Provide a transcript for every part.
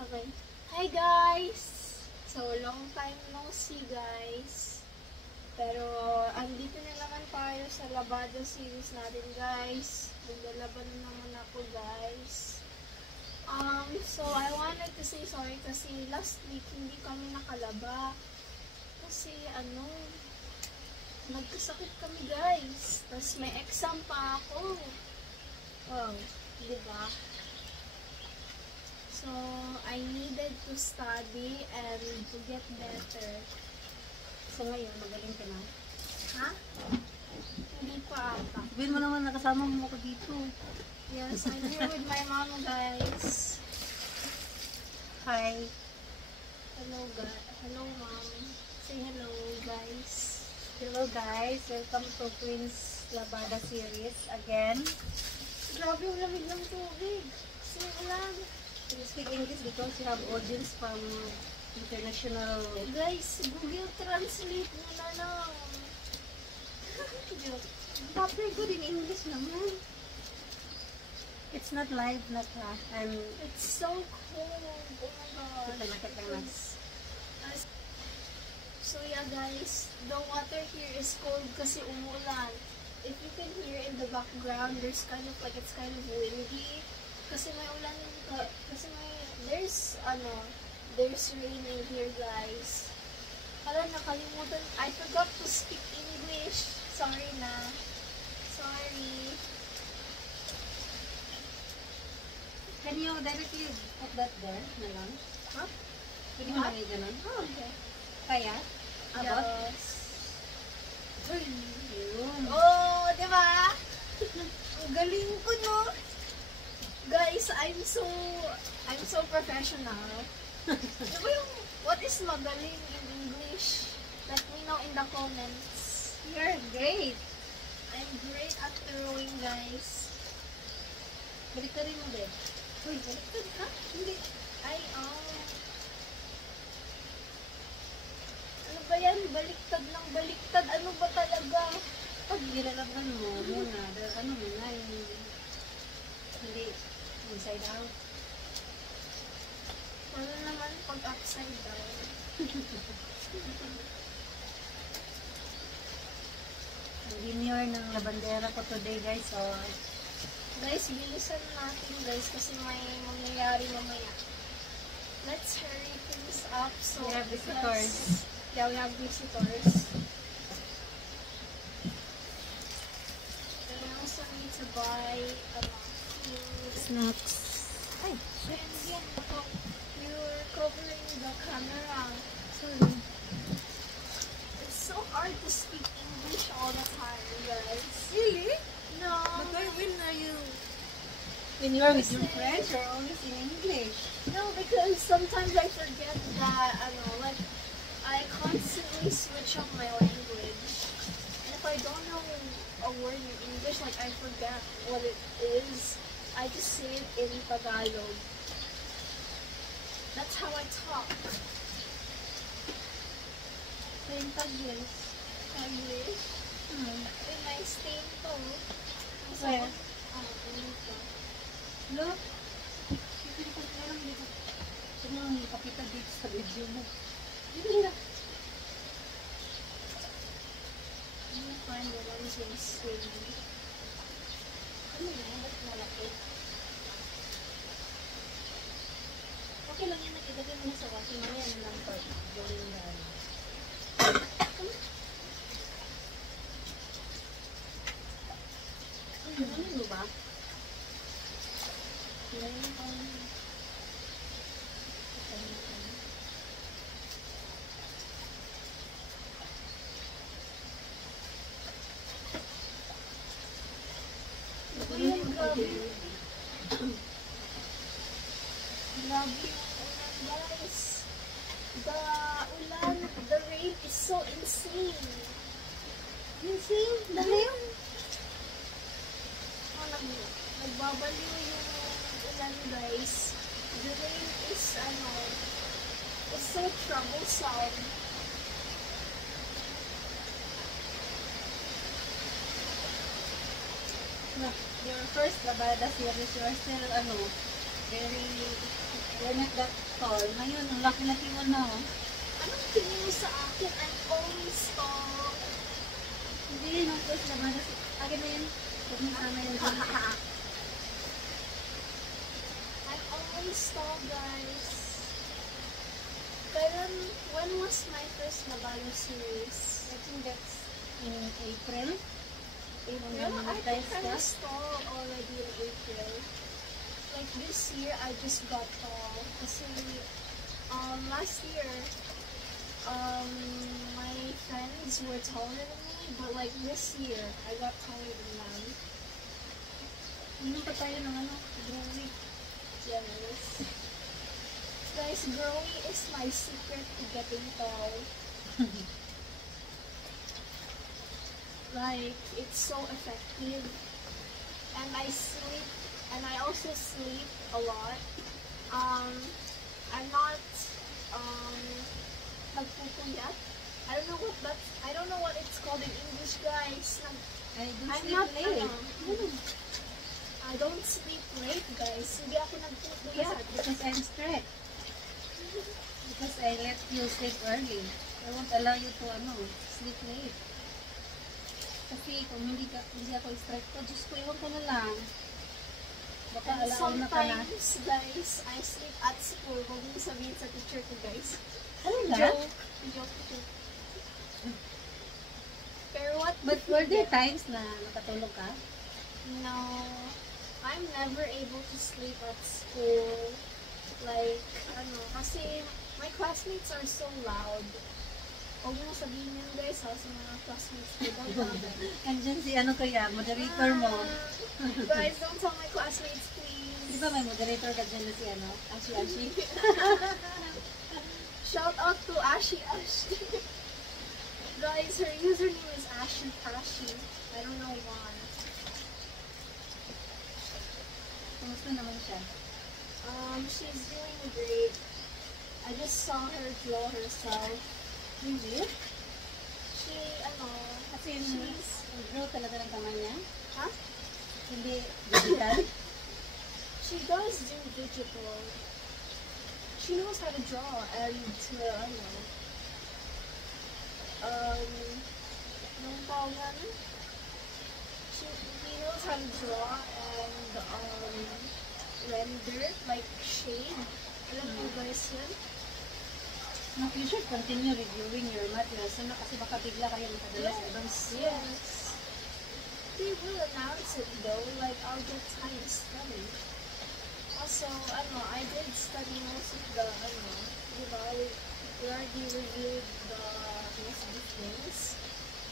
Okay. Hi guys! So, long time no see guys. Pero, andito na naman tayo sa Labada series natin guys. Naglalaban na naman ako guys. So I wanted to say sorry kasi last week hindi kami nakalaba. Kasi nagkasakit kami guys. Tapos may exam pa ako. Wow, diba? So, I needed to study and to get better. So ngayon, magaling ka na? Ha? Hindi pa ata. Sabihin mo naman, nakasama mo ako dito. Yes, I'm here with my mom, guys. Hi. Hello, hello, mom. Say hello, guys. Hello guys, welcome to Queen's Labada series again. Grabe, yung lamig ng tubig. Kasi ulan. You speak English because you have audience from international. Guys, Google Translate mo na lang. Not very good in English naman. It's not live, not I'm It's so cold. Oh my gosh. So yeah guys, the water here is cold kasi umuulan. If you can hear in the background, there's kind of windy. Kasi may ulan, there's raining here guys. Hala, nakalimutan, I forgot to speak English. Sorry na. Sorry. Can you directly put that there na lang? Huh? Pwede mo lang yung ganun? Oh, okay. Kaya? Abot? Yes. Yun. Oh, di ba? Ang galing ko, no? Guys, I'm so professional. Ano ba yung, what is magaling in English? Let me know in the comments. You're great. I'm great at throwing, guys. Balik ka rin mo din. Uy, baliktad ka? Hindi. Ay, ano ba yan? Baliktad ng baliktad. Ano ba talaga? Pag nilalaban mo muna, ano muna yung hindi inside out. Ano naman pag upside down? Ang linear ng labandera ko today guys. So, Guys, bilisan natin guys kasi may mangyayari mamaya. Let's hurry things up. So, we have visitors. Yeah, we have visitors. And we also need to buy food. Snacks. Ay, And yeah, you're covering the camera. sorry. It's so hard to speak English all the time, guys. Really? No. But when are you? When you are with your friends, you're always in English. No, because sometimes I forget that, I constantly switch up my language. And if I don't know a word in English, I forget what it is, I just say it in Tagalog. That's how I talk. Same Taglish. Taglish. May may stain to. Where? Dito. Look. Dito ko lang dito. Sino ang ipakita dito sa video mo? Dito nila. Let me find the ones in stain. Ano yan? Ba't malaki? Okay lang yan. Nakilagay mo na sa washing. Mamaya na lang pag gawin na. Ano mo ba? Ayun, grabe. Grabe yung ulan, guys. The rain is so insane. Insane? Dahil? Nagbabaliw yung ulan, guys. The rain is so troublesome. Your first Labada series, you are still, very, you're not like that tall. Ngayon, ang laki-laki mo na. Oh. Anong tingin mo sa akin? I'm always tall. Hindi, nung first naman. Akin na yun. Huwag mo sana yun. I'm always tall, guys. Kailan, when was my first Labado series? I think that's in April. April? I think I was tall already in April. Like this year, I just got tall. Kasi, last year, my friends were taller than me, but like this year, I got taller than them. Inom pa tayo ng ano, growing. Yes. Guys, growing is my secret to getting tall. Like, it's so effective. And I also sleep a lot. I'm not, nagpupuyat. I don't know what it's called in English, guys. I don't I'm sleep not, late. I don't sleep late, guys. Hindi ako nagpupuyat. Because I'm strict. Because I let you sleep early. I won't allow you to sleep late. Kasi kung hindi ako strict ko, Diyos ko, iwan ko na lang. Baka And alaon na ka na. sometimes, guys, I sleep at school. Huwag mo sabihin sa teacher ko, guys. Ano na? Joke. Pero what But were there times na nakatulog ka? No, I'm never able to sleep at school. Like, kasi my classmates are so loud. Huwag mo sabihin yun, guys, sa mga classmates ko. Don't tell them. Andyan si kaya, moderator mo. Guys, don't tell my classmates, please. Di ba may moderator ka dyan na si Ashi? Shout out to Ashi. Guys, her username is Ashi. I don't know why. Kumusta naman siya? She's doing great. I just saw her draw herself. Really? She, Kasi she's, draw talaga ng kamay niya? huh? Hindi digital? She does do digital. She knows how to draw and to, nung tawagan, he knows how to draw and, render, like, shade. Alam mo guys yun? No, you should continue reviewing your math lesson kasi baka bigla kayo makadala sa ibang Yes. They will announce it though, like I'll get time to study. Also, I did study most of the, we already reviewed the most of the things.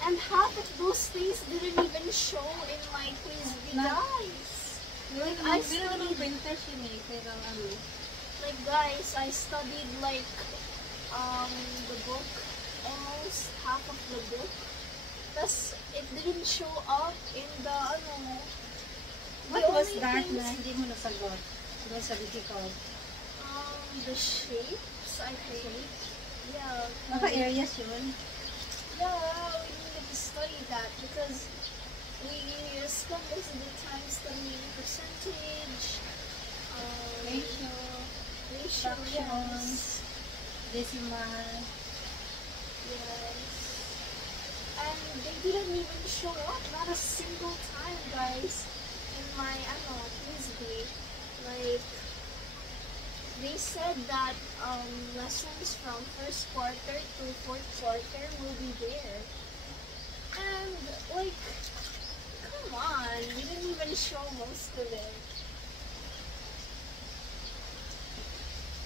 And half of those things didn't even show in my quiz, guys. Like, I studied, vintage yun pero like guys, I studied like, the book, almost half of the book. Thus, it didn't show up in the, what the was only that things- na hindi mo nasagot? Doon sa difficult. The shapes, I think. Yeah. Baka areas yun. Yeah, we needed to study that because we spent most of the time studying percentage, Ratio, ratio, fractions, decimal. yes. And they didn't even show up, not a single time, guys, in my, quiz week. Like, they said that, lessons from first quarter to fourth quarter will be there. And, like, come on, we didn't even show most of it.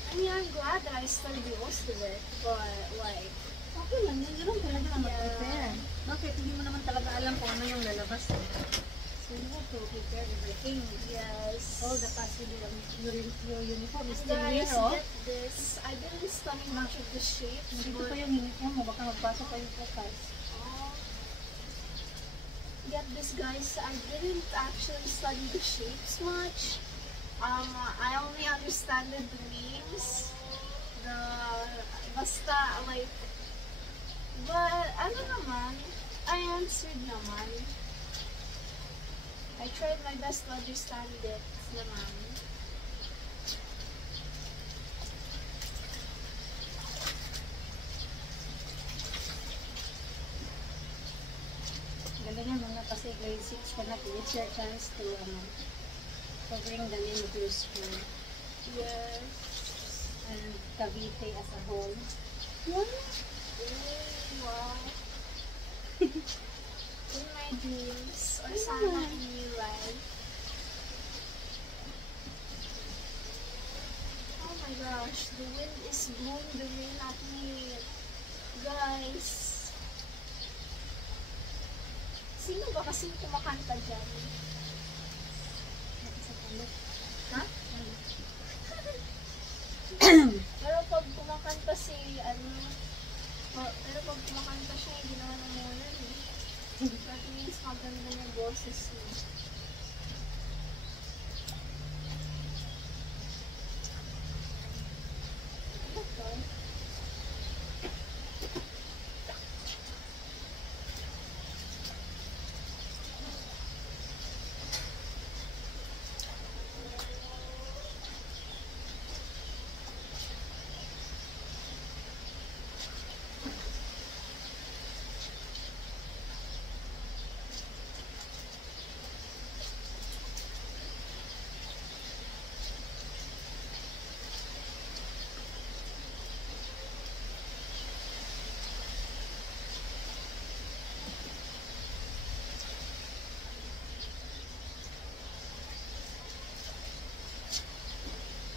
I mean, I'm glad that I studied most of it, but, like, Okay lang, yun lang talaga na Yeah. mag-prepare. Bakit? Hindi mo naman talaga alam kung ano yung lalabas. So you have to prepare everything. yes. All the possible, your uniform is And still guys, here, oh. get this. I didn't study much of the shapes, Dito but pa yung uniform mo, baka magpasok pa yung focus. get this, guys. I didn't actually study the shapes much. I only understand the names. Basta, like, but, naman, I answered naman. I tried my best to understand it naman. Kasi grade 6 ka na, it's your chance to bring the name of your school Yes. and Cavite as a whole. Oh, wow. In my dreams, or sana in real life. Oh my gosh, the wind is blowing the rain at me. Guys. Sino ba kasing kumakanta dyan? Ha? Pero pag kumakanta si, pero pag kumakanta siya, hindi naman namunan eh. That means maganda yung boses niya. Ano to?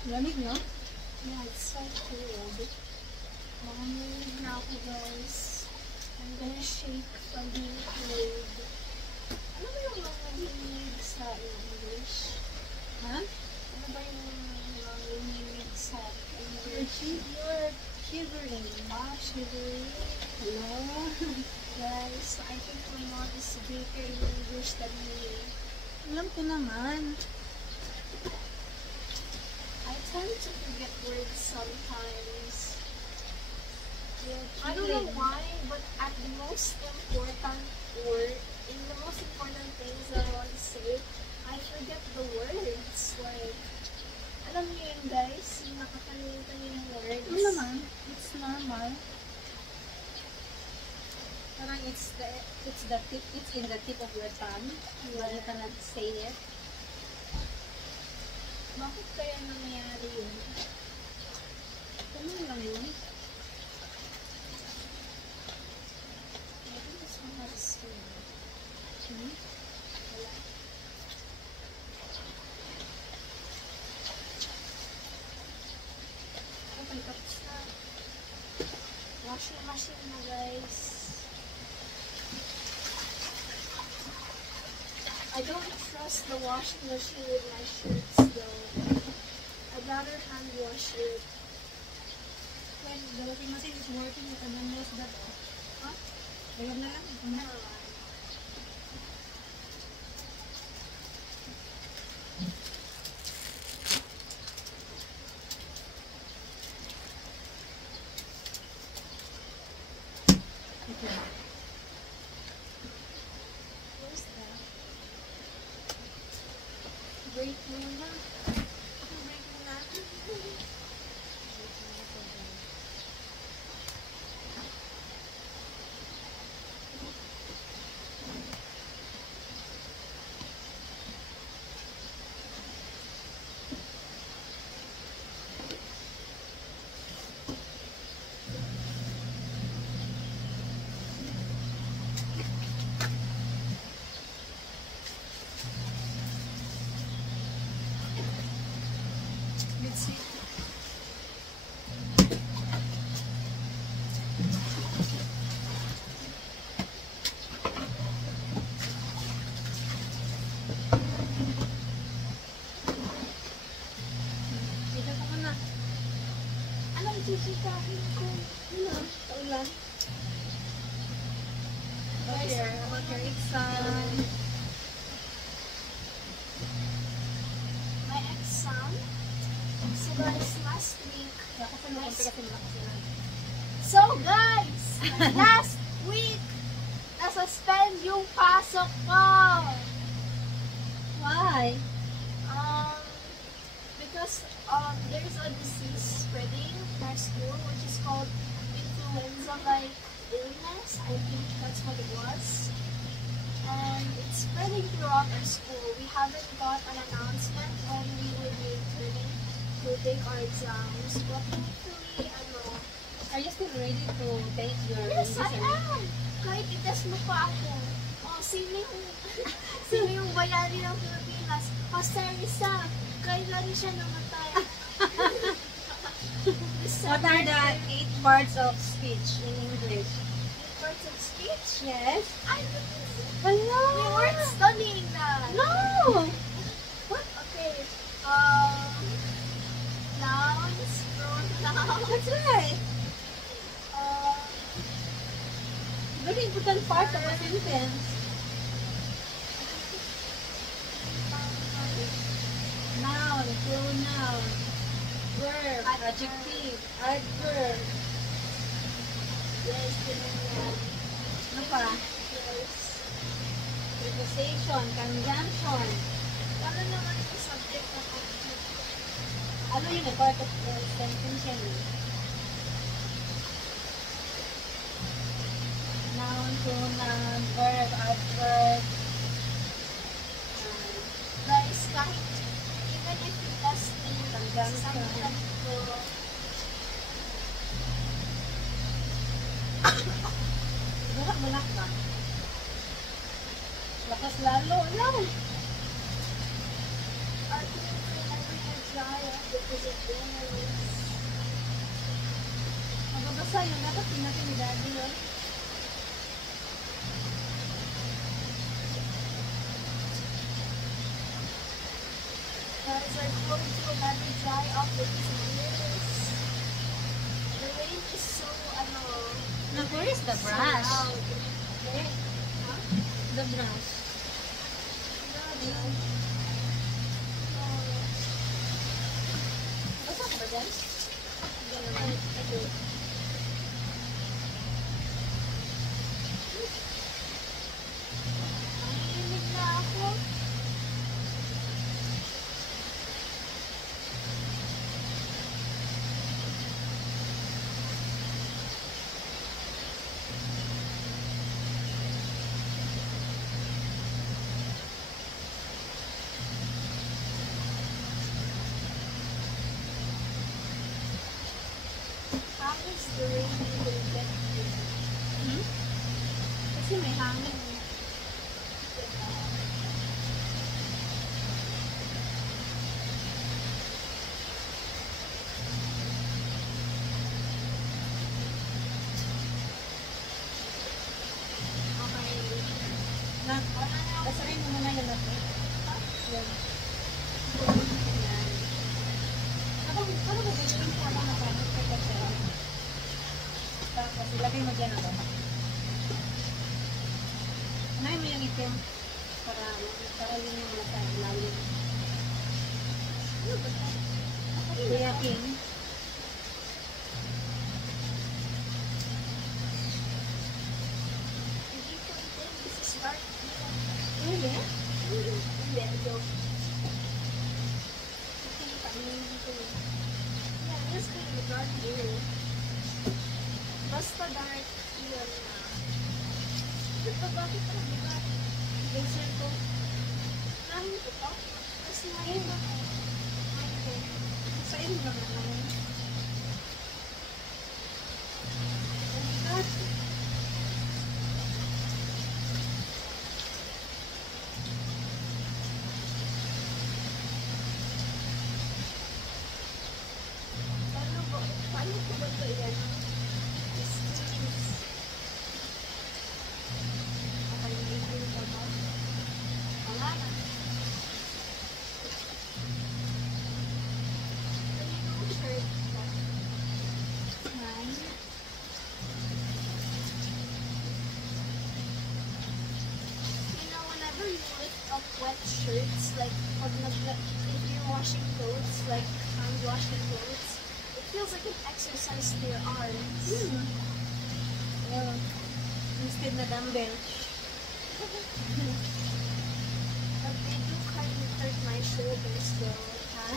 Lamig, no? Yeah, it's so cold. Mamamig na ako, guys. I'm gonna shake from being cold. Ano ba yung mamamig sa English? Ha? Ano ba yung mamamig sa English? You're shivering. Ah, shivering. Hello? Guys, I think my mom is greater in English than me. Alam ko naman. I tend to forget words sometimes. I don't know why, but at the most important word, in the most important things that I want to say, I forget the words. Like, alam niyo yun guys, yung nakakalimutan niyo yung words. Ano naman? It's normal. Parang it's in the tip of your tongue, but you cannot say it. Bakit kaya nangyayari yun? Ano lang yun? Maybe this one has skin. Wala. Okay, tapos na. Washing machine na guys. I don't trust the washing machine with my shirts though. I'd rather hand wash it. When the washing machine is working, you can use that. Huh? Ayan na lang. Never mind. Okay. Where's that? Break muna. Break muna. Let's see. Dito ka muna. Anong susikahin ko? Ano? Taulan? About your exam. My exam. So guys, last week. So guys, last week, nasuspend yung pasok ko. Why? Because there's a disease spreading in our school, which is called influenza-like illness. I think that's what it was. And it's spreading throughout our school. We haven't got an announcement when we will be turning to take our exams. But hopefully, Are you still ready to take your yes, I exam? am! Kahit itest mo pa ako. Oh, sino yung bayani ng Pilipinas? Jose Rizal. Kailan siya namatay? What are the 8 parts of speech in English? Parts of speech? Yes. I don't know. Hello. We weren't studying that. No. What? Okay. Nouns, pronouns. That's right. Um, Very important part of a sentence. Noun, pronoun, verb, adjective, adverb. yes, ganun yan. Ano pa? Yes. Preposition, conjunction. Paano naman yung subject na object? Ano yun eh? Part of the sentence yan eh. Noun, pronoun, verb, adverb. Guys, kahit even if you test me sa Conjunction. ko, Bulak ba? Lakas lalo. Yan. our team will never get dry because of winners. Mababasa yun. Dapat pinati ni Daddy yun. Guys, our clothes will never dry off because of winners. The rain is so, Now, where is the so brush? loud. Where? The brush. Basa ka ba dyan? Hindi naman. Okay. Nanginginig na ako. How is the rain even get here? Kasi may hangin eh. Okay. Na, basahin mo muna yun natin. Yan. Yan. Ano ba dito yung tama na gamit kay Katsera? Tapos, ilagay mo dyan ako. Unahin mo yung itim para yun yung nasa ilalim. Ano ba ito? Kuya King. Hindi ko itin. This is dark. Really? Hindi, joke. Yeah, I'm just going to dark blue. Basta dark, yun na. Ito, bakit ka diba? Blazer ko. Nahin ko to. Kasi may iba ko. May ko. Sa inyo naman naman. Oh my God. Paano ko ba ito yan? Strings. Okay, hindi ko ba? Wala na. Ano yung shirt ko? You know, whenever you lift up wet shirts, like if you're washing clothes, like hand washing clothes, it feels like an exercise to your arms. Yeah. Instead na dumbbell. But they do kind of hurt my shoulders though. Ha?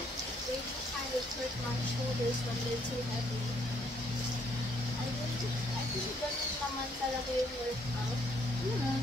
They do kind of hurt my shoulders when they're too heavy. I think ganun naman talaga yung workout. Yeah.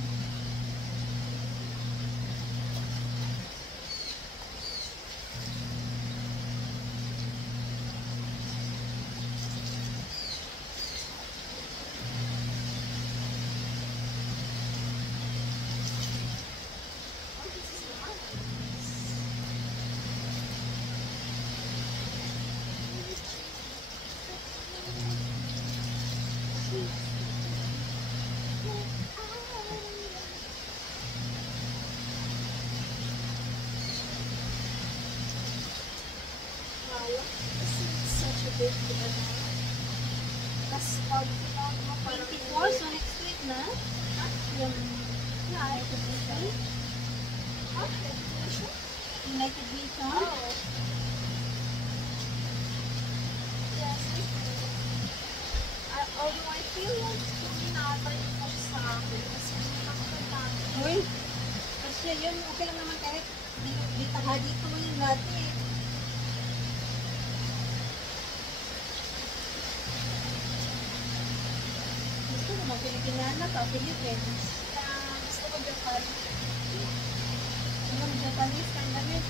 big, ano. Tapos pag pinag mo parang 24, so next week na. Ha? Yung Yeah, United Nation. ah, education? United Nation. Oh. Yes, I think. Although I feel like hindi natin mo sa akin kasi hindi nakakatapos. Uy, kasi yun, okay lang naman kahit di tahadi ko mo yung natin. Gusto ko mag-Pilipinana ka, Philippines. Gusto ko Japan. Ano mo Japanese kang damit?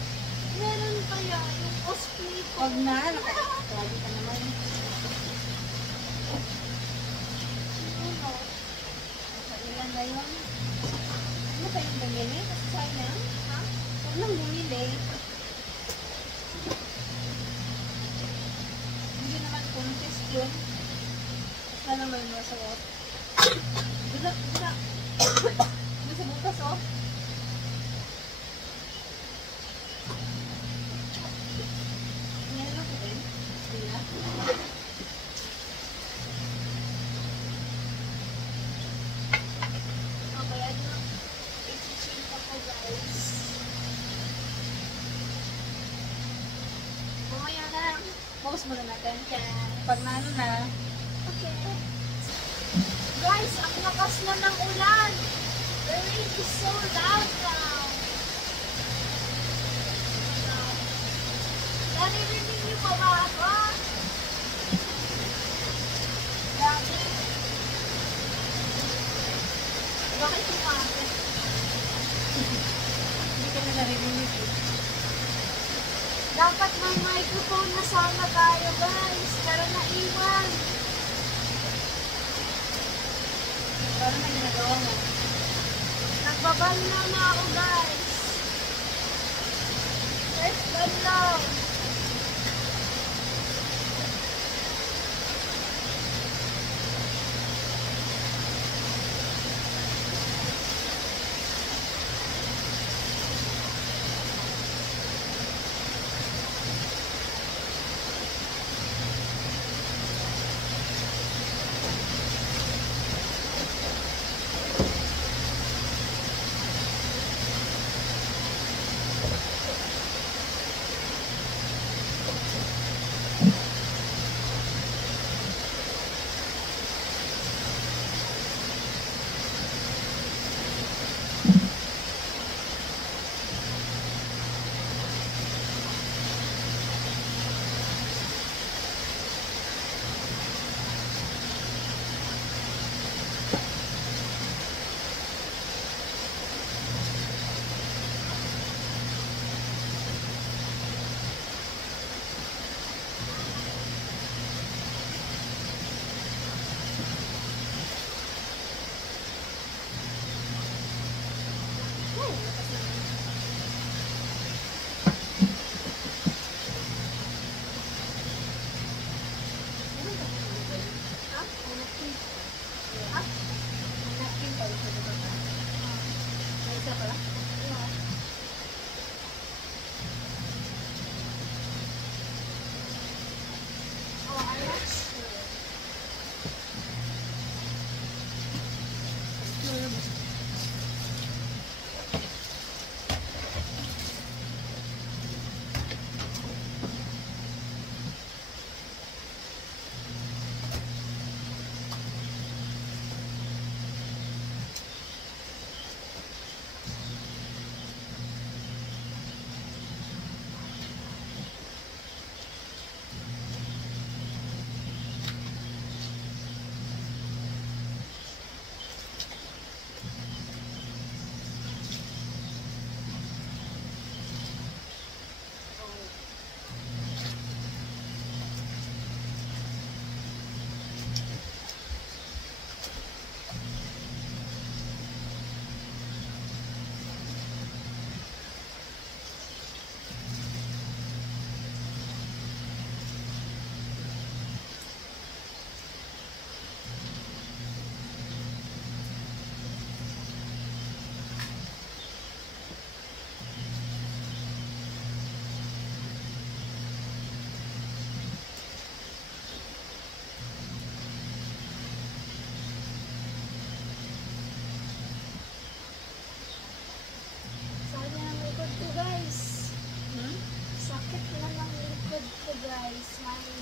Meron kaya yung cosplay ko. Huwag na, nakakatawagi ka naman. Ano? Ilan na yun? Ano kayong bumili? Kasi sayang. Ha? Huwag nang bumili. Hindi naman contest yun. Sana naman yung masuot. Dila. Dila sa bukas, oh. Ngayon ako din. Dila. Okay, ano? I-change ako guys. Mamaya na. Focus muna natin. Yes. Pag naano na, Okay. Guys, ang lakas na ng ulan. The rain is so loud now. Naririnig niyo pa ba ako? Grabe. Bakit kumapit? hindi ka na narinig. Dapat may microphone na sana tayo guys. Pero naiwan. Paano na ginagawa mo? Nagbabal na ako guys. First ban lang.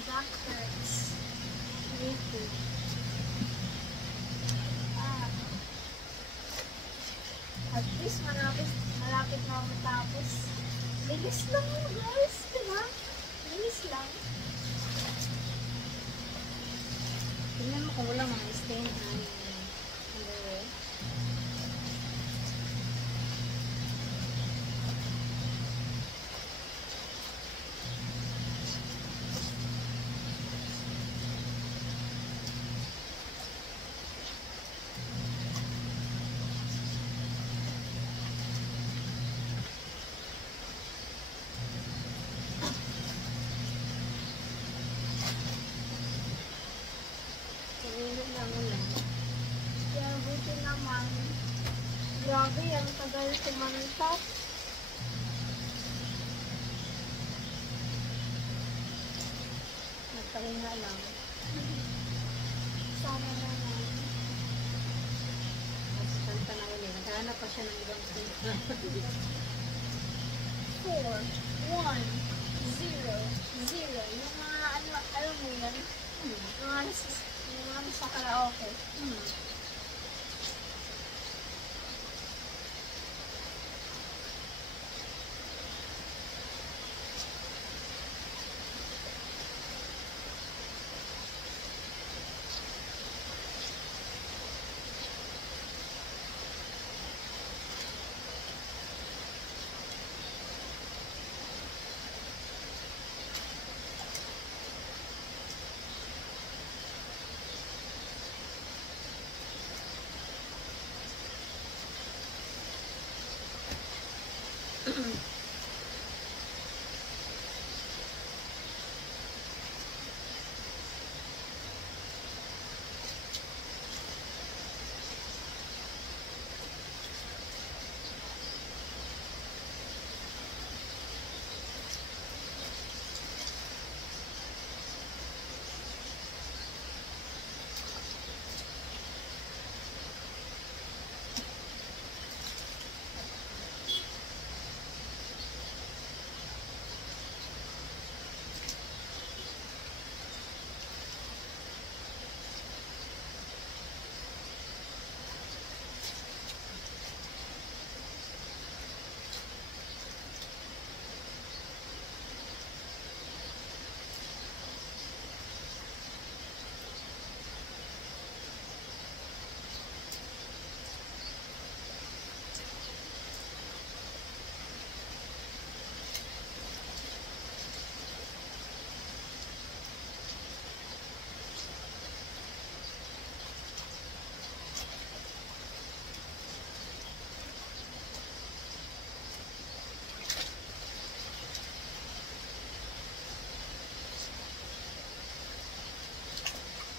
back hurts. Me too. Ah. At least malapit na matapos. Bilis lang yun, guys. Diba? Bilis lang. Tingnan mo kung walang mga stain na underwear. Tingnan lang mo lang. Kaya buti naman. Grabe, ang tagal kumantat. Nagpahinga lang. Sana naman. Tapos kanta na ulit. Naghahanap pa siya ng ibang kanta. 4, 1, 0, 0. Yung mga ano, alam mo yan? Yung mga sa karaoke.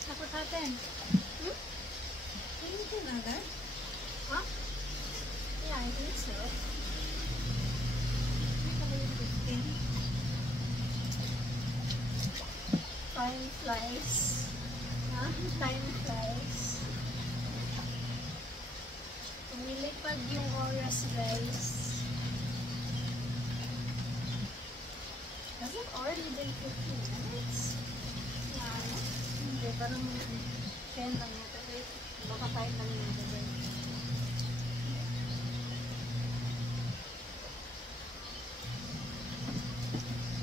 Takot natin. Hindi ko na agad. Huh? Yeah, I think so. Time flies. Ha? Time flies. Lumilipad yung oras, guys. Has it already been 15 minutes? Yeah. Hindi, parang 10 lang yata. Baka 5 lang yun.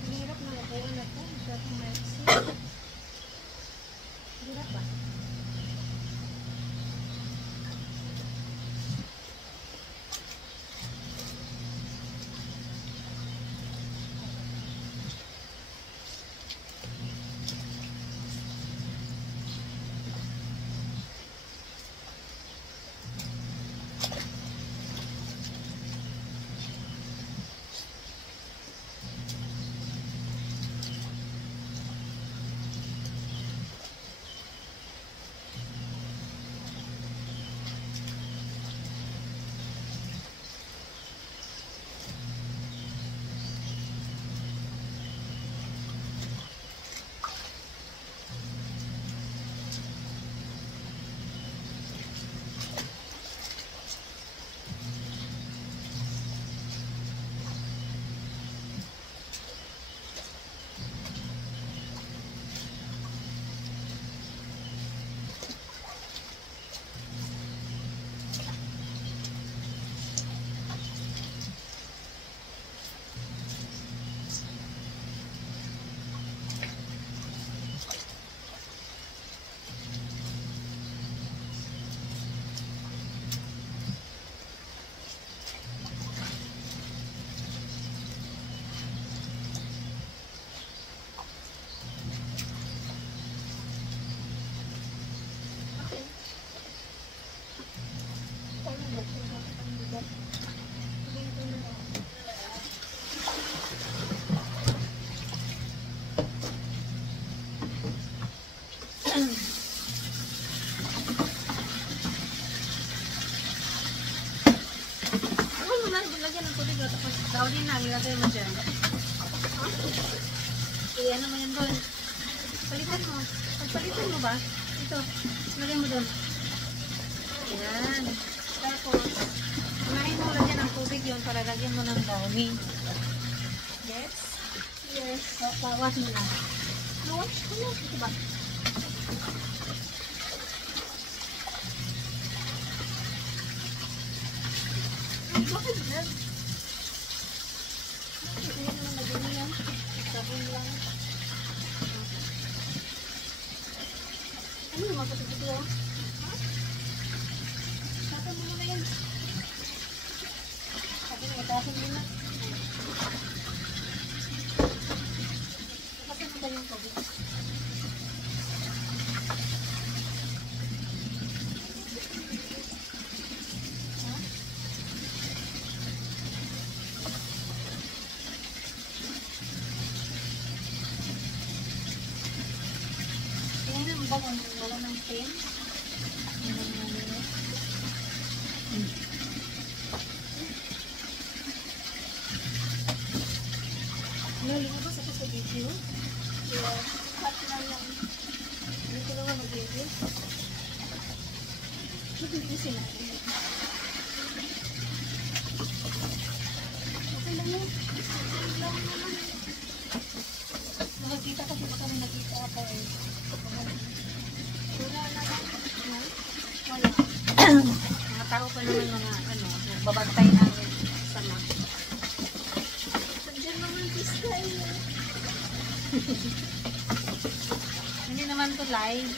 Hirap na lagay na ito. Masyadong maiksi. Hirap ba? din na, ilagay mo dyan. Eh, ano mo yan doon? Palitan mo. Pagpalitan mo ba? Ito, ilagay mo doon. Ayan. Tapos, unahin mo lagyan ng tubig yun para lagyan mo ng downy. Yes? Yes. Wash mo na. Wash ko na. Ito ba? Bakit yan? Hindi naman nagano yan. Sabon lang. Ano yung mapatipid ko? Ha? Tapos mo na yan. Sabi mo, tapos mo na. Tapos mo ba yung tubig? Tingnan mo ba kung wala ng pain? Lumabas ako sa video. Yes. Hot na lang. Hindi ko naman mag-video. Hindi sila. Okay lang yun. Okay lang naman. Nakakita kasi baka may nakita ako eh. Wala naman. Wala. Mga tao pa naman mga ano, babantay namin sama. Nandiyan naman piskay. Hindi naman to live.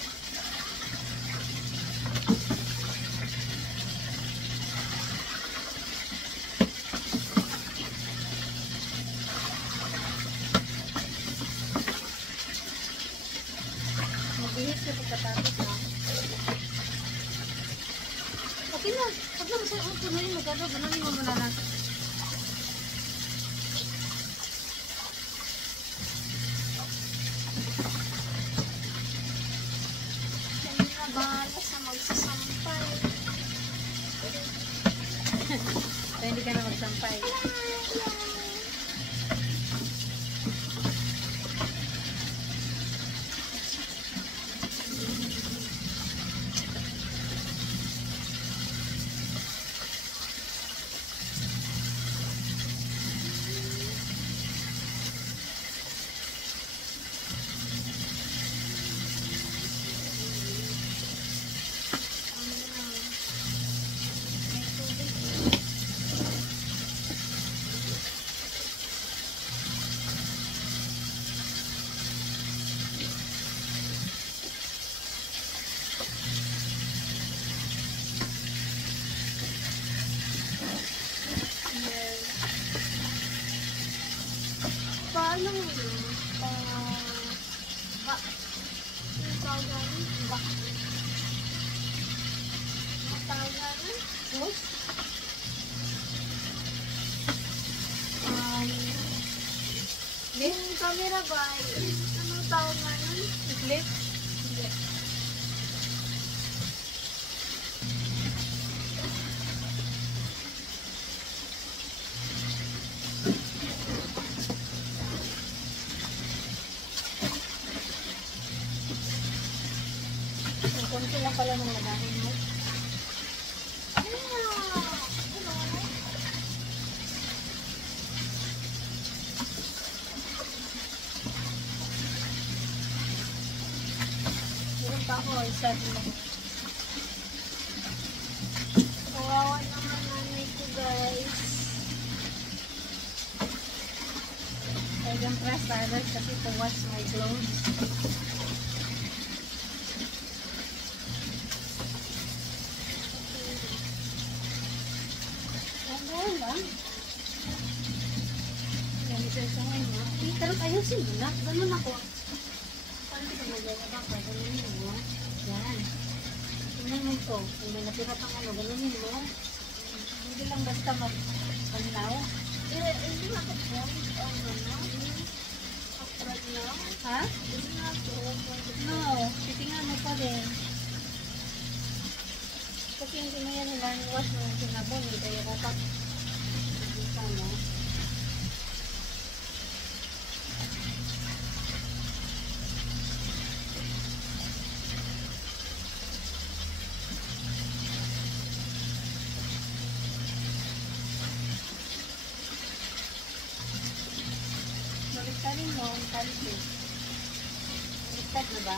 Magbihis ka pagkatapos ha. Okay na. Pag na masaya ang punuin, magkano, gano'n mo muna na. Hindi na bahala sa magsasampay. Kaya hindi ka na magsampay. Yes. Paano mo yun? Ba? Yung tawag namin? Ba? Yung tawag namin? Sus? Yung camera ba? Anong tawag namin? Clip? Hindi. Ang konti lang pala ng lagahin mo. Meron pa ako, isa din lang. Kawawa naman nanay ko, guys. I don't trust others kasi to wash my clothes. Ganun lang. Ganito isa ngayon mo. Pero ayusin mo na. Ganun ako. Paano kita maglalaba ka? Ganunin mo. Yan. Tingnan mo ito. Kung may natira pang ano, ganunin mo. Hindi lang basta mag-panlaw. Hindi na ako po. Ano? Aprad na? Ha? Hindi na ako. No. Titingnan mo pa din. Kasi hindi mo yan wash mo yung sinabon. Kaya dapat nakita mo. ilalim mo, talit mo. Start na ba?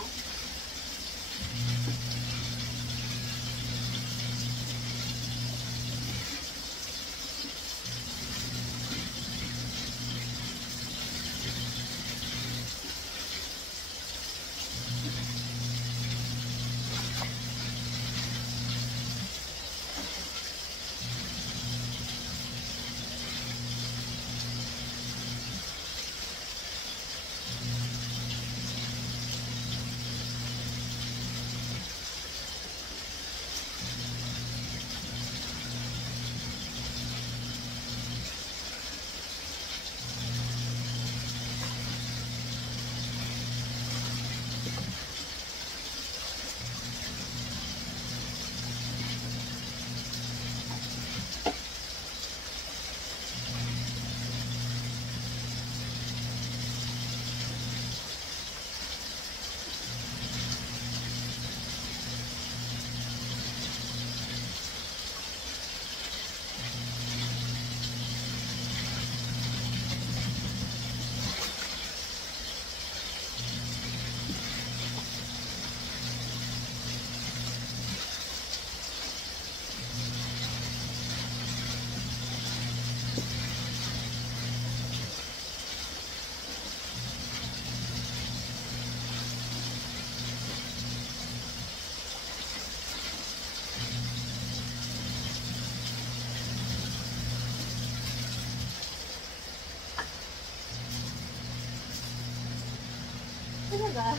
Talaga?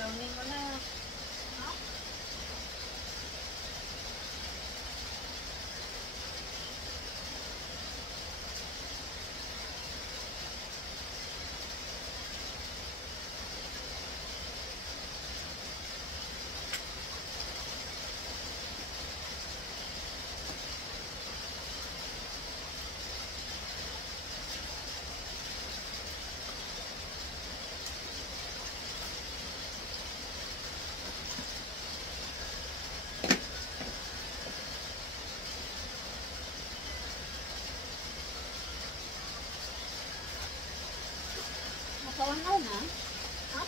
Gawin mo na. Kaunaw na? Ha?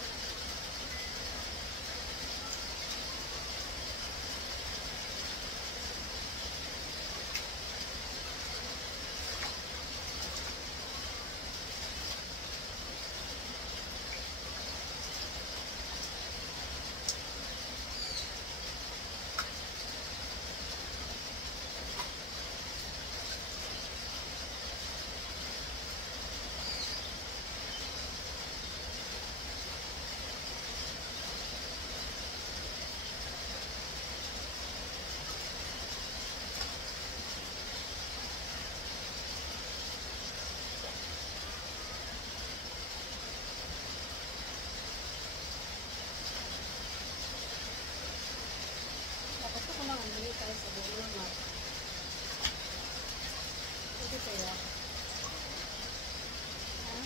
Tapos ko lang ang mili tayo sa dulo na. Pwede kaya. Ha?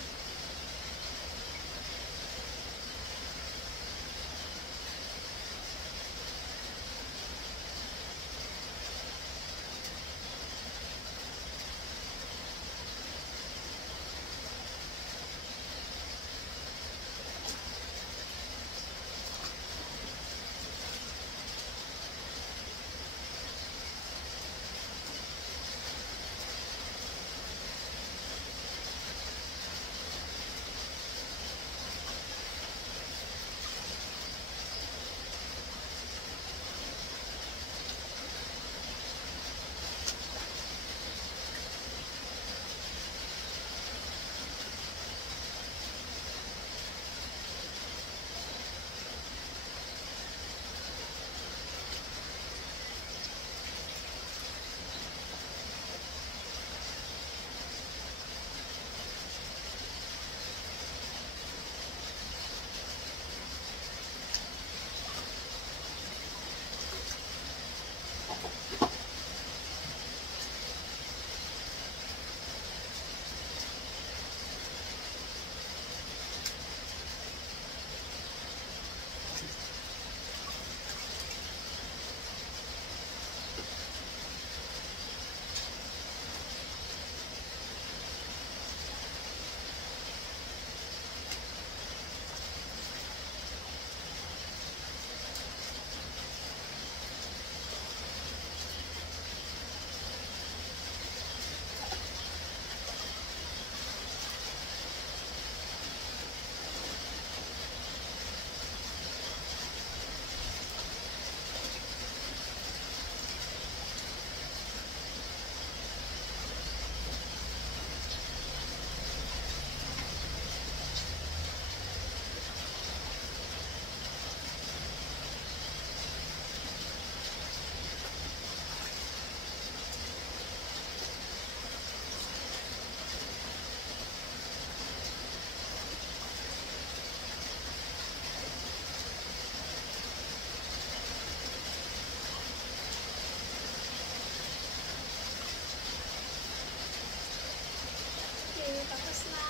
Okay, tapos na.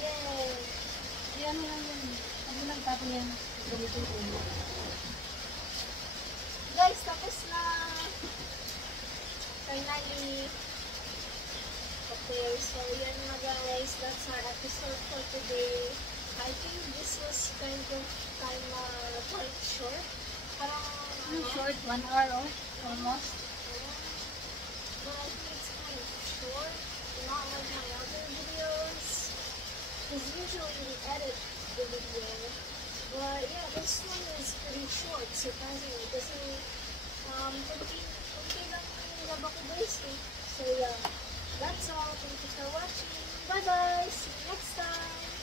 Yay! Yan lang yun. Ano lang tapon yan? Gamitin ko. Guys, tapos na. Finally. Okay, so yan na guys. That's our episode for today. I think this was kind of quite short. Parang, Short, 1 hour oh. Almost. but I think it's kind of short. Not like my other videos. Because usually we edit the video. But yeah, this one is pretty short, surprisingly. Kasi, kunti lang yung laba ko guys eh. So yeah, that's all. Thank you for watching. Bye bye! See you next time!